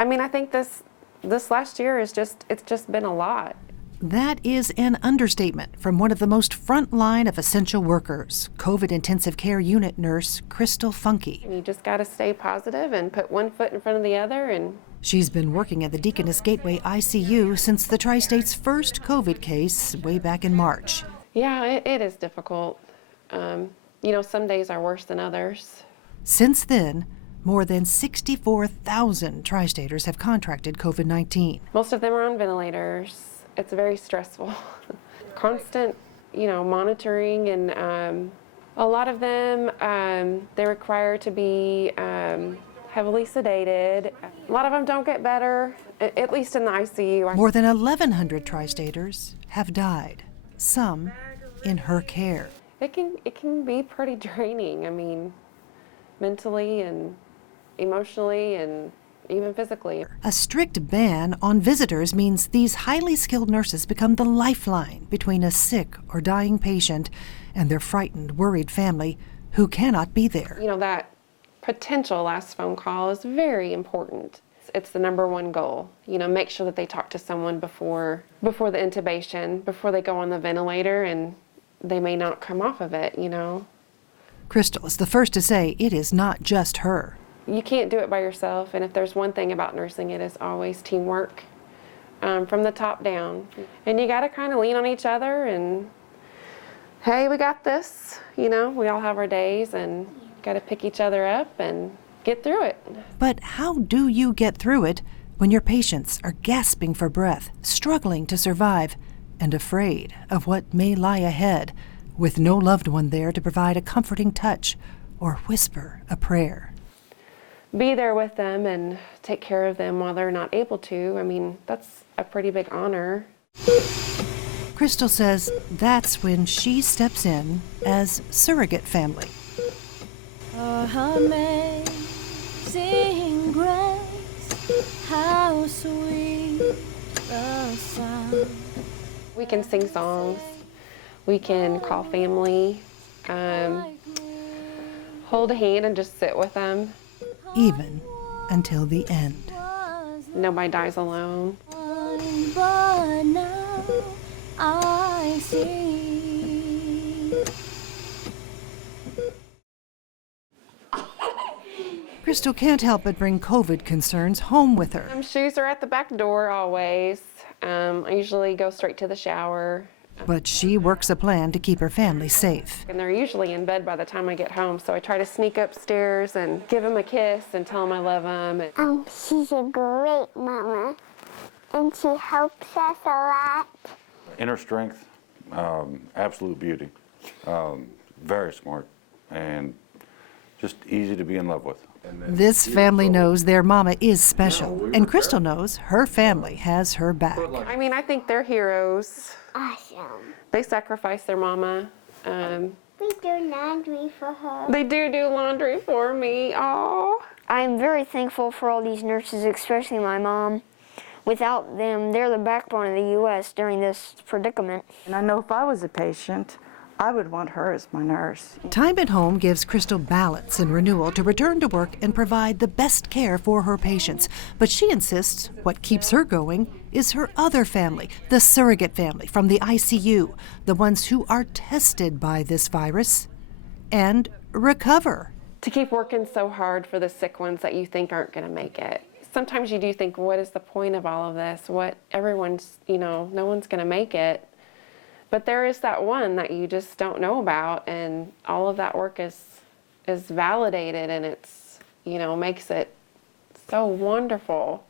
I mean, I think this last year it's just been a lot. That is an understatement from one of the most frontline of essential workers, COVID intensive care unit nurse Crystal Funke. You just got to stay positive and put one foot in front of the other. And she's been working at the Deaconess Gateway ICU since the Tri-State's first COVID case way back in March. Yeah, it is difficult. Some days are worse than others. Since then, more than 64,000 Tri-Staters have contracted COVID-19. Most of them are on ventilators. It's very stressful. Constant, monitoring, and a lot of them, they're required to be heavily sedated. A lot of them don't get better, at least in the ICU. More than 1,100 Tri-Staters have died, some in her care. It can be pretty draining. I mean, mentally and emotionally and even physically. A strict ban on visitors means these highly skilled nurses become the lifeline between a sick or dying patient and their frightened, worried family who cannot be there. That potential last phone call is very important. It's the number one goal. Make sure that they talk to someone before the intubation, before they go on the ventilator, and they may not come off of it, Crystal is the first to say it is not just her. You can't do it by yourself, and if there's one thing about nursing, it is always teamwork from the top down. And you got to kind of lean on each other and, hey, we got this. We all have our days, and got to pick each other up and get through it. But how do you get through it when your patients are gasping for breath, struggling to survive, and afraid of what may lie ahead, with no loved one there to provide a comforting touch or whisper a prayer? Be there with them and take care of them while they're not able to. I mean, that's a pretty big honor. Crystal says that's when she steps in as surrogate family. Amazing grace, how sweet the sound. We can sing songs. We can call family, hold a hand and just sit with them. Even until the end. Nobody dies alone. But now I see. Crystal can't help but bring COVID concerns home with her. Shoes are at the back door always. I usually go straight to the shower. But she works a plan to keep her family safe. And they're usually in bed by the time I get home, so I try to sneak upstairs and give them a kiss and tell them I love them. She's a great mama, and she helps us a lot. Inner strength, absolute beauty, very smart, and just easy to be in love with. This family knows their mama is special, and Crystal knows her family has her back. I mean, I think they're heroes. Awesome. They sacrifice their mama. We do laundry for her. They do laundry for me. Oh. I'm very thankful for all these nurses, especially my mom. Without them, they're the backbone of the U.S. during this predicament. And I know if I was a patient, I would want her as my nurse. Time at home gives Crystal balance and renewal to return to work and provide the best care for her patients. But she insists what keeps her going is her other family, the surrogate family from the ICU, the ones who are tested by this virus and recover. To keep working so hard for the sick ones that you think aren't going to make it. Sometimes you do think, what is the point of all of this? No one's going to make it. But there is that one that you just don't know about, and all of that work is validated, and it's, makes it so wonderful.